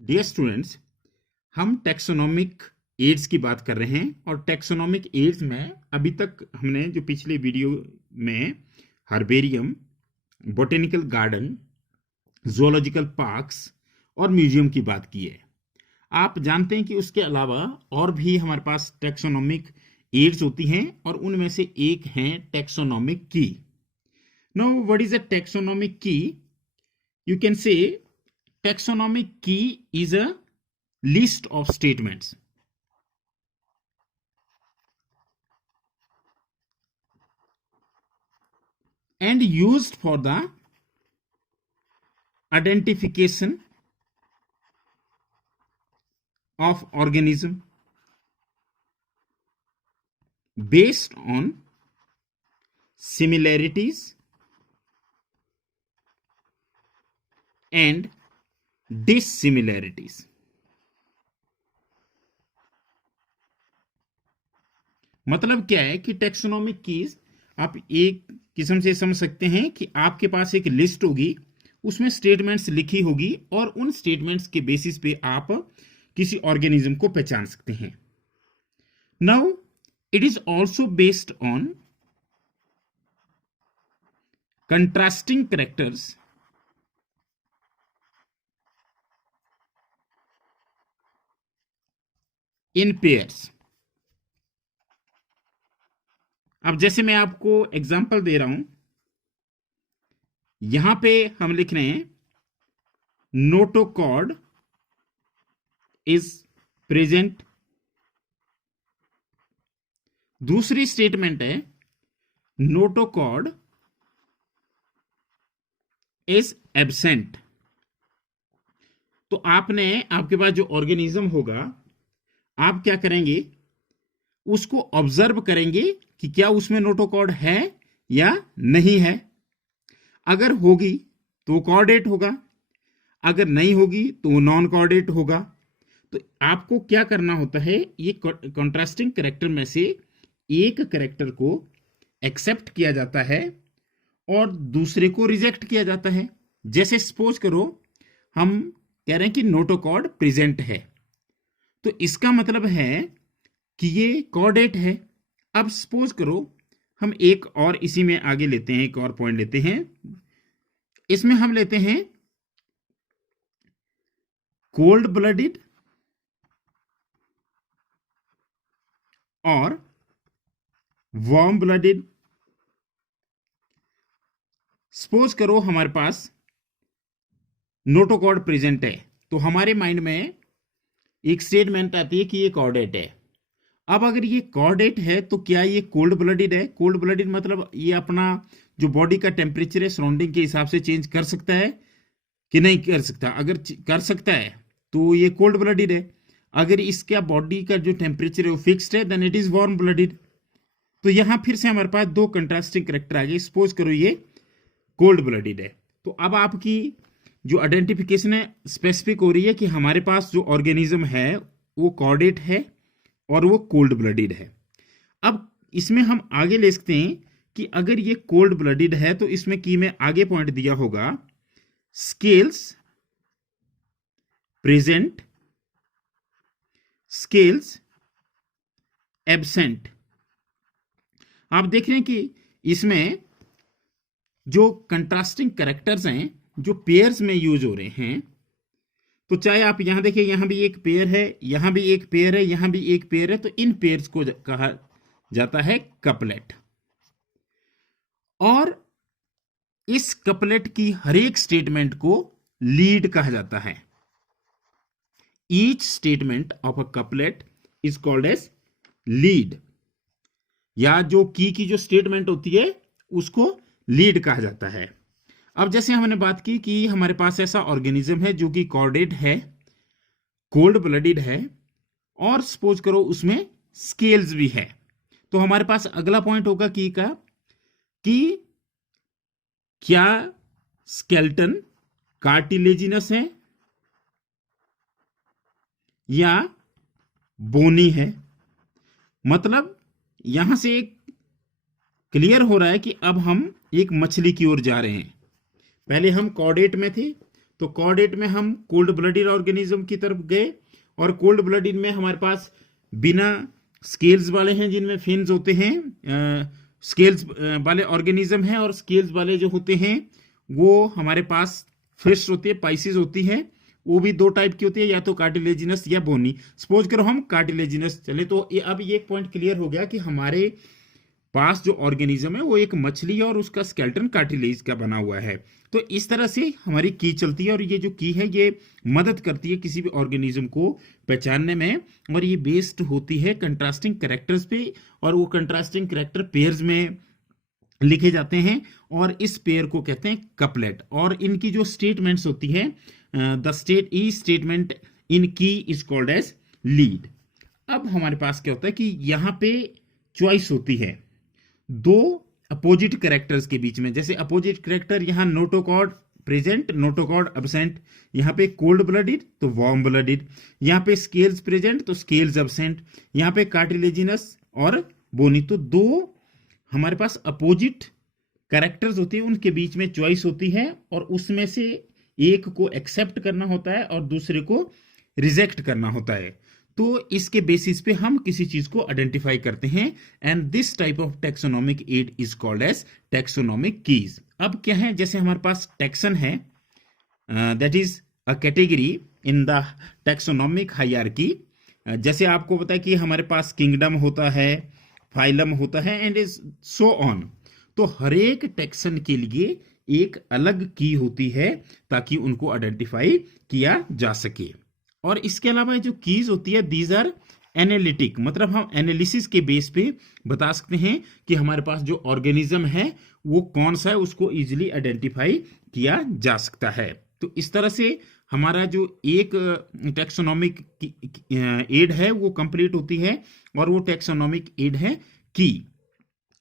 Dear students, हम taxonomic ads की बात कर रहे हैं और टैक्सोनॉमिक एड्स में अभी तक हमने जो पिछले वीडियो में herbarium, botanical garden, zoological parks और म्यूजियम की बात की है। आप जानते हैं कि उसके अलावा और भी हमारे पास टैक्सोनॉमिक एड्स होती हैं और उनमें से एक हैं टैक्सोनॉमिक की। Now what is a taxonomic की? You can say taxonomic key is a list of statements and used for the identification of organism based on similarities and dissimilarities. मतलब क्या है कि टैक्सोनॉमिक कीज आप एक किस्म से समझ सकते हैं कि आपके पास एक लिस्ट होगी, उसमें स्टेटमेंट्स लिखी होगी और उन स्टेटमेंट्स के बेसिस पे आप किसी ऑर्गेनिज्म को पहचान सकते हैं। Now it is also based on contrasting characters in pairs. अब जैसे मैं आपको एग्जांपल दे रहा हूं, यहां पे हम लिख रहे हैं नोटोकॉर्ड इज प्रेजेंट। दूसरी स्टेटमेंट है नोटोकॉर्ड इज एब्सेंट। तो आपने आपके पास जो ऑर्गेनिज्म होगा, आप क्या करेंगे, उसको ऑब्जर्व करेंगे कि क्या उसमें नोटोकॉर्ड है या नहीं है। अगर होगी तो कॉर्डेट होगा, अगर नहीं होगी तो नॉन कॉर्डेट होगा। तो आपको क्या करना होता है, ये कॉन्ट्रास्टिंग कैरेक्टर में से एक कैरेक्टर को एक्सेप्ट किया जाता है और दूसरे को रिजेक्ट किया जाता है। जैसे सपोज करो हम कह रहे हैं कि नोटोकॉर्ड प्रेजेंट है, तो इसका मतलब है कि ये कॉर्डेट है। अब सपोज करो हम एक और इसी में आगे लेते हैं, एक और पॉइंट लेते हैं, इसमें हम लेते हैं कोल्ड ब्लडेड और वार्म ब्लडेड। सपोज करो हमारे पास नोटोकॉर्ड प्रेजेंट है, तो हमारे माइंड में एक स्टेटमेंट आती है कि ये कॉर्डेट है। अब अगर ये कॉर्डेट है तो क्या ये कोल्ड ब्लडेड है? कोल्ड ब्लडेड मतलब ये अपना जो बॉडी का टेम्परेचर है सराउंडिंग के हिसाब से चेंज कर सकता है कि नहीं कर सकता? अगर कर सकता है तो ये कोल्ड ब्लडेड है। अगर इसका बॉडी का जो टेम्परेचर है वो फिक्स्ड है, then it is warm blooded. तो यहां फिर से हमारे पास दो कंट्रास्टिंग कैरेक्टर आ गए। सपोज करो ये कोल्ड ब्लडेड है, तो अब आपकी जो आइडेंटिफिकेशन है स्पेसिफिक हो रही है कि हमारे पास जो ऑर्गेनिज्म है वो कॉर्डेट है और वो कोल्ड ब्लडेड है। अब इसमें हम आगे ले सकते हैं कि अगर ये कोल्ड ब्लडेड है तो इसमें की में आगे पॉइंट दिया होगा स्केल्स प्रेजेंट, स्केल्स एब्सेंट। आप देख रहे हैं कि इसमें जो कंट्रास्टिंग कैरेक्टर्स हैं जो पेयर्स में यूज हो रहे हैं, तो चाहे आप यहां देखिए, यहां भी एक पेयर है, यहां भी एक पेयर है, यहां भी एक पेयर है, तो इन पेयर्स को कहा जाता है कपलेट। और इस कपलेट की हर एक स्टेटमेंट को लीड कहा जाता है। Each statement of a couplet is called as lead, या जो की जो स्टेटमेंट होती है उसको लीड कहा जाता है। अब जैसे हमने बात की कि हमारे पास ऐसा ऑर्गेनिज्म है जो कि कॉर्डेट है, कोल्ड ब्लडेड है और सपोज करो उसमें स्केल्स भी है, तो हमारे पास अगला पॉइंट होगा की का कि क्या स्केलेटन कार्टिलेजिनस है या बोनी है। मतलब यहां से एक क्लियर हो रहा है कि अब हम एक मछली की ओर जा रहे हैं। पहले हम कॉर्डेट में थे, तो कॉर्डेट में हम कोल्ड ब्लडेड ऑर्गेनिज्म की तरफ गए, और कोल्ड ब्लडेड में हमारे पास बिना स्केल्स वाले हैं जिनमें फिन्स होते हैं, स्केल्स वाले ऑर्गेनिज्म हैं, और स्केल्स वाले जो होते हैं वो हमारे पास फिश होती है, पाइसिस होती है। वो भी दो टाइप की होती है, या तो कार्टिलेजिनस या बोनी। सपोज करो हम कार्टिलेजिनस चले, तो अब ये एक पॉइंट क्लियर हो गया कि हमारे पास जो ऑर्गेनिज्म है वो एक मछली है और उसका स्केलेटन कार्टिलेज का बना हुआ है। तो इस तरह से हमारी की चलती है, और ये जो की है ये मदद करती है किसी भी ऑर्गेनिज्म को पहचानने में, और ये बेस्ड होती है कंट्रास्टिंग कैरेक्टर्स पे, और वो कंट्रास्टिंग कैरेक्टर पेयर्स में लिखे जाते हैं, और इस पेयर को कहते हैं कपलेट। और इनकी जो स्टेटमेंट्स होती है, the state e statement in की इज कॉल्ड एज लीड। अब हमारे पास क्या होता है कि यहां पे चॉइस होती है दो अपोजिट कैरेक्टर्स के बीच में। जैसे अपोजिट कैरेक्टर यहां नोटोकॉर्ड प्रेजेंट, नोटोकॉर्ड अब्सेंट, यहां पे कोल्ड ब्लडेड तो वार्म ब्लडेड, यहां पे स्केल्स प्रेजेंट तो स्केल्स अब्सेंट, यहां पे कार्टिलेजिनस और बोनी। तो दो हमारे पास अपोजिट कैरेक्टर्स होती है, उनके बीच में चॉइस होती है, और उसमें से एक को एक्सेप्ट करना होता है और दूसरे को रिजेक्ट करना होता है। तो इसके बेसिस पे हम किसी चीज को आइडेंटिफाई करते हैं, and this type of taxonomic aid is called as taxonomic keys. अब क्या है, जैसे हमारे पास टेक्सन है, that is a category in the taxonomic hierarchy. जैसे आपको पता है कि हमारे पास किंगडम होता है, फाइलम होता है, एंड इज सो ऑन। तो हर एक टेक्सन के लिए एक अलग की होती है ताकि उनको आइडेंटिफाई किया जा सके। और इसके अलावा जो कीज होती है, दीज आर एनालिटिक, मतलब हम एनालिसिस के बेस पे बता सकते हैं कि हमारे पास जो ऑर्गेनिज्म है वो कौन सा है, उसको इजीली आइडेंटिफाई किया जा सकता है। तो इस तरह से हमारा जो एक टेक्सोनोमिक एड है वो कंप्लीट होती है, और वो टेक्सोनोमिक एड है की।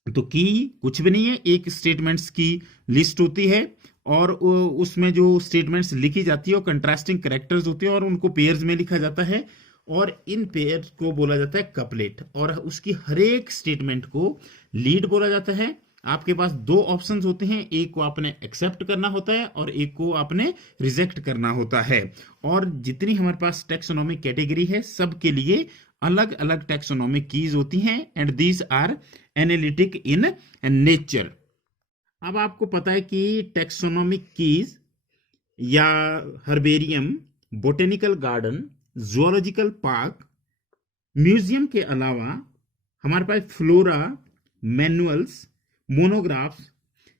तो की कुछ भी नहीं है, एक स्टेटमेंट्स की लिस्ट होती है, और उसमें जो स्टेटमेंट्स लिखी जाती है वो कंट्रास्टिंग कैरेक्टर्स होते हैं, और उनको पेयर्स में लिखा जाता है, और इन पेयर्स को बोला जाता है कपलेट। और उसकी हर एक स्टेटमेंट को लीड बोला जाता है। आपके पास दो ऑप्शंस होते हैं, एक को आपने एक्सेप्ट करना होता है और एक को आपने रिजेक्ट करना होता है। और जितनी हमारे पास टेक्सोनोमिक कैटेगरी है सबके लिए अलग अलग टेक्सोनोमिक कीज होती हैं, and these are analytic in nature. अब आपको पता है कि टेक्सोनोमिक कीज या herbarium, botanical garden, zoological park, museum के अलावा हमारे पास फ्लोरा, मैनुअल्स, मोनोग्राफ्स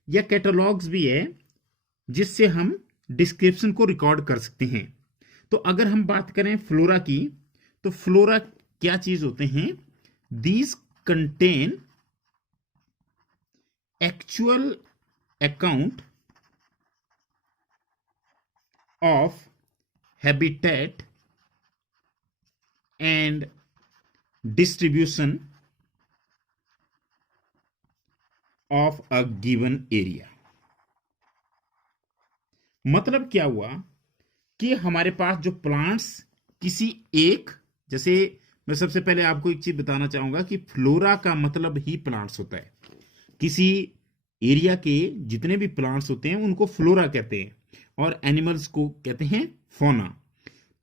या कैटलॉग्स भी है, जिससे हम डिस्क्रिप्शन को रिकॉर्ड कर सकते हैं। तो अगर हम बात करें फ्लोरा की, तो फ्लोरा क्या चीज होते हैं, these contain actual account of habitat and distribution of a given area। मतलब क्या हुआ कि हमारे पास जो प्लांट्स किसी एक, जैसे मैं सबसे पहले आपको एक चीज बताना चाहूंगा कि फ्लोरा का मतलब ही प्लांट्स होता है। किसी एरिया के जितने भी प्लांट्स होते हैं उनको फ्लोरा कहते हैं, और एनिमल्स को कहते हैं फौना।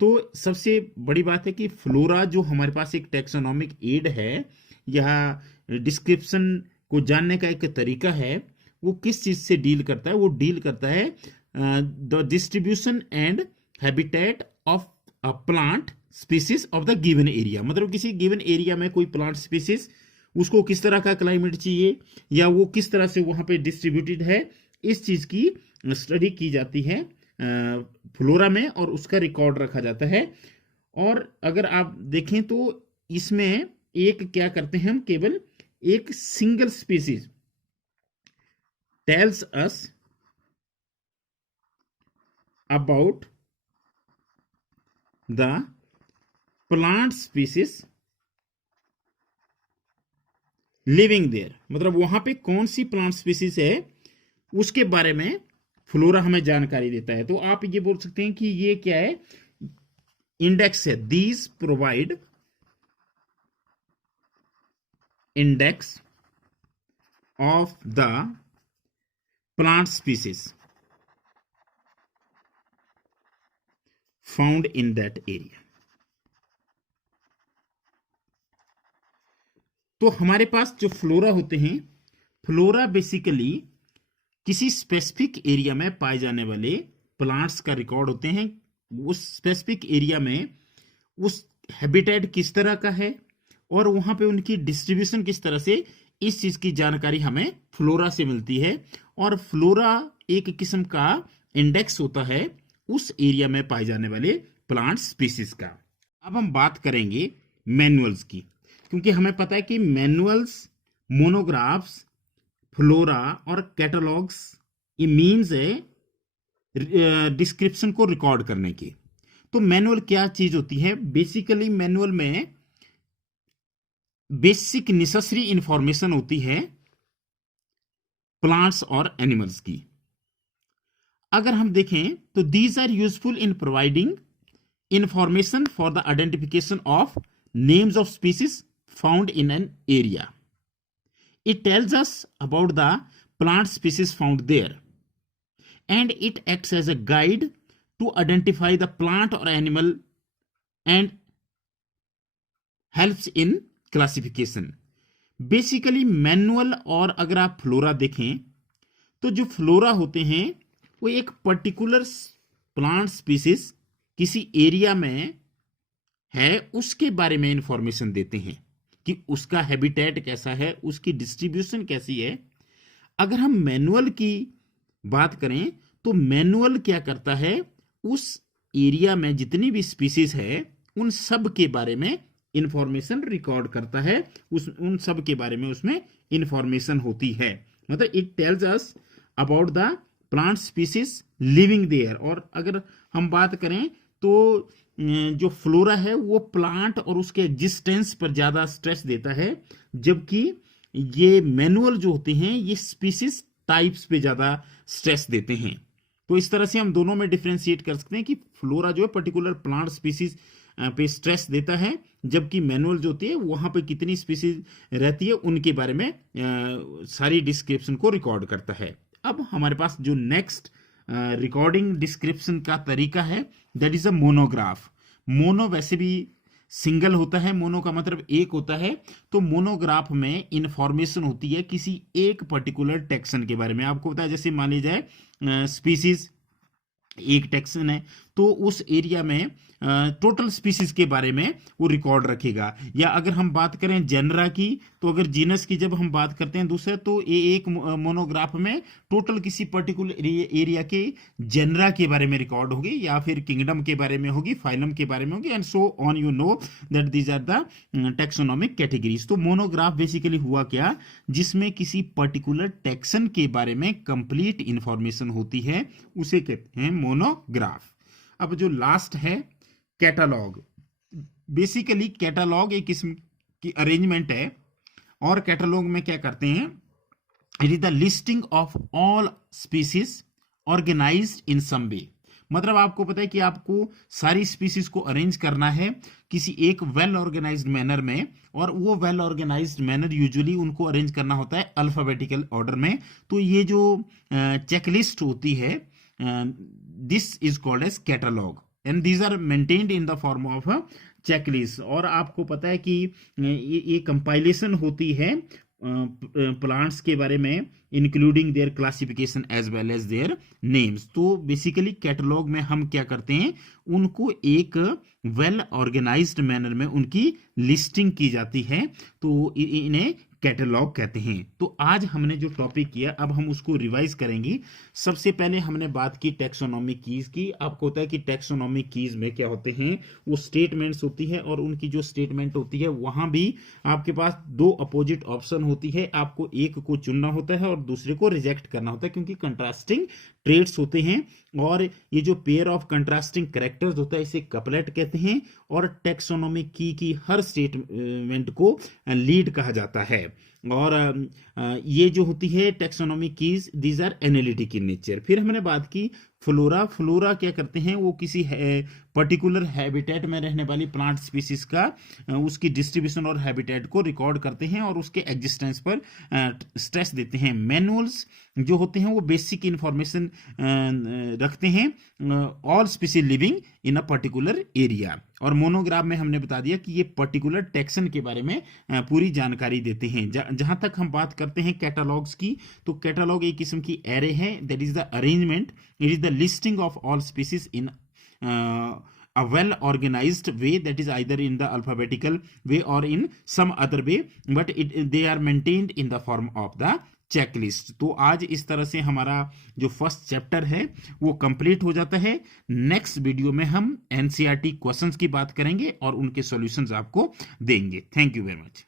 तो सबसे बड़ी बात है कि फ्लोरा जो हमारे पास एक टेक्सोनोमिक एड है या डिस्क्रिप्शन को जानने का एक तरीका है, वो किस चीज से डील करता है, वो डील करता है the distribution and habitat of a plant species of the given area. मतलब किसी गिवन एरिया में कोई प्लांट स्पीसीज, उसको किस तरह का क्लाइमेट चाहिए या वो किस तरह से वहां पे डिस्ट्रीब्यूटेड है, इस चीज की स्टडी की जाती है फ्लोरा में, और उसका रिकॉर्ड रखा जाता है। और अगर आप देखें तो इसमें एक क्या करते हैं हम, केवल एक single species tells us about the plant species living there. मतलब वहां पे कौन सी प्लांट स्पीसीज है उसके बारे में फ्लोरा हमें जानकारी देता है। तो आप ये बोल सकते हैं कि ये क्या है, इंडेक्स है। These provide index of the plant species found in that area. तो हमारे पास जो फ्लोरा होते हैं, फ्लोरा बेसिकली किसी स्पेसिफिक एरिया में पाए जाने वाले प्लांट्स का रिकॉर्ड होते हैं। उस स्पेसिफिक एरिया में उस हैबिटेट किस तरह का है और वहां पे उनकी डिस्ट्रीब्यूशन किस तरह से, इस चीज की जानकारी हमें फ्लोरा से मिलती है। और फ्लोरा एक किस्म का इंडेक्स होता है उस एरिया में पाए जाने वाले प्लांट स्पीसीज का। अब हम बात करेंगे मैनुअल्स की, क्योंकि हमें पता है कि मैनुअल्स, मोनोग्राफ्स, फ्लोरा और कैटलॉग्स ये मीन्स है डिस्क्रिप्शन को रिकॉर्ड करने की। तो मैनुअल क्या चीज होती है? बेसिकली मैनुअल में बेसिक नेसेसरी इंफॉर्मेशन होती है प्लांट्स और एनिमल्स की। अगर हम देखें तो these are useful in providing information for the identification of names of species found in an area. It tells us about the plant species found there and it acts as a guide to identify the plant और animal and helps in classification. Basically manual, और अगर आप flora देखें तो जो flora होते हैं वो एक पर्टिकुलर प्लांट स्पीसीज किसी एरिया में है उसके बारे में इंफॉर्मेशन देते हैं कि उसका हैबिटेट कैसा है, उसकी डिस्ट्रीब्यूशन कैसी है। अगर हम मैनुअल की बात करें तो मैनुअल क्या करता है, उस एरिया में जितनी भी स्पीसीज है उन सब के बारे में इंफॉर्मेशन रिकॉर्ड करता है, उन सब के बारे में उसमें इंफॉर्मेशन होती है। मतलब it tells us about the plant species living there. और अगर हम बात करें तो जो फ्लोरा है वो प्लांट और उसके एग्जिस्टेंस पर ज्यादा स्ट्रेस देता है, जबकि ये मैनुअल जो होते हैं ये स्पीसीज टाइप्स पे ज्यादा स्ट्रेस देते हैं। तो इस तरह से हम दोनों में डिफरेंशिएट कर सकते हैं कि फ्लोरा जो है पर्टिकुलर प्लांट स्पीसीज पे स्ट्रेस देता है, जबकि मैनुअल जो होती है वहां पे कितनी स्पीसीज रहती है उनके बारे में सारी डिस्क्रिप्शन को रिकॉर्ड करता है। अब हमारे पास जो नेक्स्ट रिकॉर्डिंग डिस्क्रिप्शन का तरीका है that is a monograph. Mono वैसे भी सिंगल होता है, मोनो का मतलब एक होता है। तो मोनोग्राफ में इंफॉर्मेशन होती है किसी एक पर्टिकुलर टेक्सन के बारे में। आपको पता है जैसे मान ली जाए स्पीसीज एक टेक्सन है तो उस एरिया में टोटल स्पीसीज के बारे में वो रिकॉर्ड रखेगा। या अगर हम बात करें जेनरा की, तो अगर जीनस की जब हम बात करते हैं दूसरा, तो ये एक मोनोग्राफ में टोटल किसी पर्टिकुलर एरिया के जेनरा के बारे में रिकॉर्ड होगी, या फिर किंगडम के बारे में होगी, फाइलम के बारे में होगी, and so on. You know that these are the taxonomic categories. तो मोनोग्राफ बेसिकली हुआ क्या, जिसमें किसी पर्टिकुलर टेक्सन के बारे में कंप्लीट इंफॉर्मेशन होती है, उसे कहते हैं मोनोग्राफ। अब जो लास्ट है कैटलॉग। बेसिकली कैटलॉग एक किस्म की अरेंजमेंट है, और कैटलॉग में क्या करते हैं, it is the listing of all species organized in some way. मतलब आपको पता है कि आपको सारी स्पीसीज को अरेंज करना है किसी एक वेल ऑर्गेनाइज्ड मैनर में, और वो वेल ऑर्गेनाइज्ड मैनर यूजुअली उनको अरेंज करना होता है अल्फाबेटिकल ऑर्डर में। तो ये जो चेकलिस्ट होती है, this is called as catalogue, and these are maintained in the form of checklist. और आपको पता है कि ये कंपाइलेशन होती है प्लांट्स के बारे में, including their classification as well as their names. तो बेसिकली कैटलॉग में हम क्या करते हैं, उनको एक वेल ऑर्गेनाइज्ड मैनर में उनकी लिस्टिंग की जाती है, तो इन्हें कैटलॉग कहते हैं। तो आज हमने जो टॉपिक किया अब हम उसको रिवाइज करेंगे। सबसे पहले हमने बात की टैक्सोनॉमिक कीज की। आपको होता है कि टैक्सोनॉमिक कीज में क्या होते हैं, वो स्टेटमेंट्स होती है, और उनकी जो स्टेटमेंट होती है वहां भी आपके पास दो अपोजिट ऑप्शन होती है। आपको एक को चुनना होता है और दूसरे को रिजेक्ट करना होता है, क्योंकि कंट्रास्टिंग ट्रेड्स होते हैं, और ये जो पेयर ऑफ कंट्रास्टिंग कैरेक्टर्स होता है इसे कपलेट कहते हैं। और टैक्सोनॉमिक की हर स्टेटमेंट को लीड कहा जाता है। और ये जो होती है taxonomy keys, these are analytic in nature. फिर हमने बात की फ्लोरा। फ्लोरा क्या करते हैं, वो किसी पर्टिकुलर हैबिटेट में रहने वाली प्लांट स्पीसीज का उसकी डिस्ट्रीब्यूशन और हैबिटेट को रिकॉर्ड करते हैं और उसके एग्जिस्टेंस पर स्ट्रेस देते हैं। मैनुअल्स जो होते हैं वो बेसिक इंफॉर्मेशन रखते हैं all species living in a particular area. और मोनोग्राफ में हमने बता दिया कि ये पर्टिकुलर टेक्सन के बारे में पूरी जानकारी देते हैं। जहां तक हम बात करते हैं कैटलॉग्स की, तो कैटलॉग एक किस्म की एरे है, that is the arrangement, it is the listing of all species in a well organized way, that is either in the alphabetical way or in some other way, but they are maintained in the form of the checklist. तो आज इस तरह से हमारा जो first chapter है वो complete हो जाता है। नेक्स्ट वीडियो में हम एनसीईआरटी क्वेश्चंस की बात करेंगे और उनके सॉल्यूशंस आपको देंगे। Thank you very much.